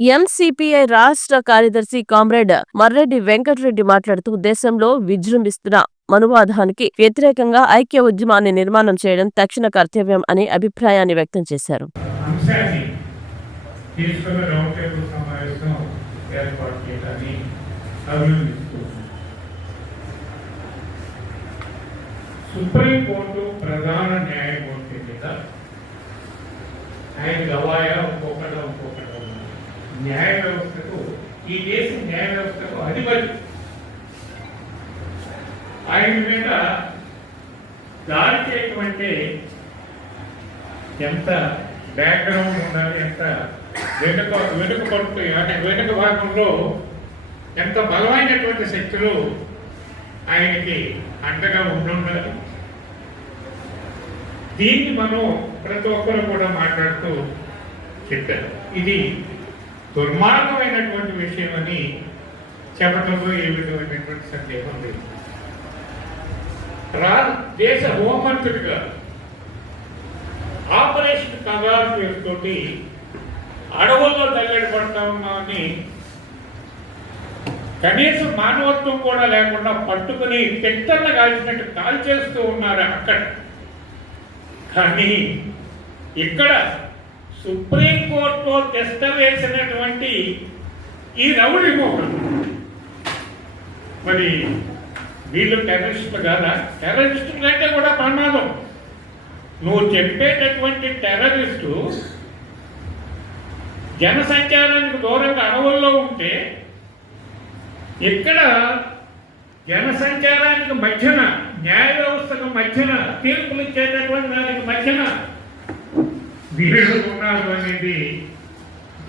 MCPI రాష్ట్ర కార్యదర్శి comrade Marreddy Venkatareddy మాట్లాడుతూ దేశంలో విజృంభిస్తున్న మనువాదానికి వ్యతిరేకంగా ఐక్య ఉద్యమాన్ని నిర్మాణం చేయడం తక్షణ కర్తవ్యం అనే అభిప్రాయాన్ని వ్యక్తం చేశారు. సుప్రీంకోర్టు ప్రధాన న్యాయమూర్తి మీద ఆయన గవాయ ఒక్కొక్కట ఒక్కొక్కట న్యాయ వ్యవస్థకు ఈ దేశ న్యాయ వ్యవస్థకు అధిపతి. ఆయన మీద దాడి చేయటం అంటే ఎంత బ్యాక్గ్రౌండ్ ఉండాలి ఎంత వెనుక వెనుక పడుతూ అంటే వెనుక భాగంలో ఎంత బలమైనటువంటి శక్తులు ఆయనకి అండగా ఉండుండాలి. దీన్ని మనం ప్రతి ఒక్కరు కూడా మాట్లాడుతూ చెప్పారు. ఇది దుర్మార్గమైనటువంటి విషయం అని చెప్పడంలో ఏ విధమైనటువంటి సందేహం లేదు. రా దేశ హోంమంత్రిగా ఆపరేషన్ కగారు పేరుతోటి అడవుల్లో తల్లడి పడతా ఉన్నామని కనీసం మానవత్వం కూడా లేకుండా పట్టుకుని పెత్తన్న కాల్చినట్టు కాల్ చేస్తూ ఉన్నారు అక్కడ. కానీ ఇక్కడ సుప్రీంకోర్టులో తెస్త వేసిన ఈ రౌడు మోహన్ మరి వీళ్ళు టెర్రరిస్టులు కాదా? టెర్రరిస్టులు అంటే కూడా ప్రమాదం. నువ్వు చెప్పేటటువంటి టెర్రరిస్టు జనసంచారానికి దూరంగా అడవుల్లో ఉంటే ఇక్కడ జనసంచారానికి మధ్యన న్యాయ వ్యవస్థకు మధ్యన తీర్పులు ఇచ్చేటటువంటి దానికి మధ్యన వీళ్ళు ఉన్నారు అనేది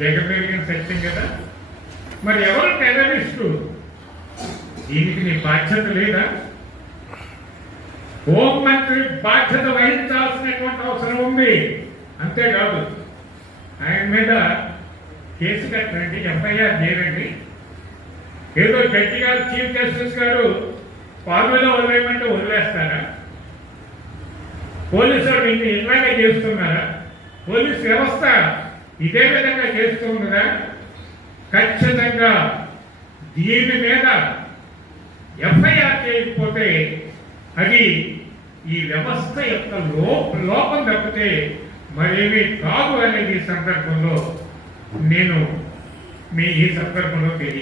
జగమెరిగిన సత్యం కదా. మరి ఎవరు టెర్రరిస్టు దీనికి నీ బాధ్యత లేదా? హోంమంత్రి బాధ్యత వహించాల్సినటువంటి అవసరం ఉంది. అంతేకాదు ఆయన మీద కేసు కట్టండి ఎఫ్ఐఆర్ చేయండి. ఏదో జడ్జి గారు చీఫ్ జస్టిస్ గారు ఫార్ములా వదిలేయమంటే వదిలేస్తారా? పోలీసు వాళ్ళు ఇన్ని ఇలాగే చేస్తున్నారా? పోలీస్ వ్యవస్థ ఇదే విధంగా చేస్తూ ఉండగా ఖచ్చితంగా దీని మీద ఎఫ్ఐఆర్ చేయకపోతే అది ఈ వ్యవస్థ యొక్క లోప లోపం తప్పితే మరేమీ కాదు అనేది ఈ సందర్భంలో నేను మీ ఈ సందర్భంలో తెలియ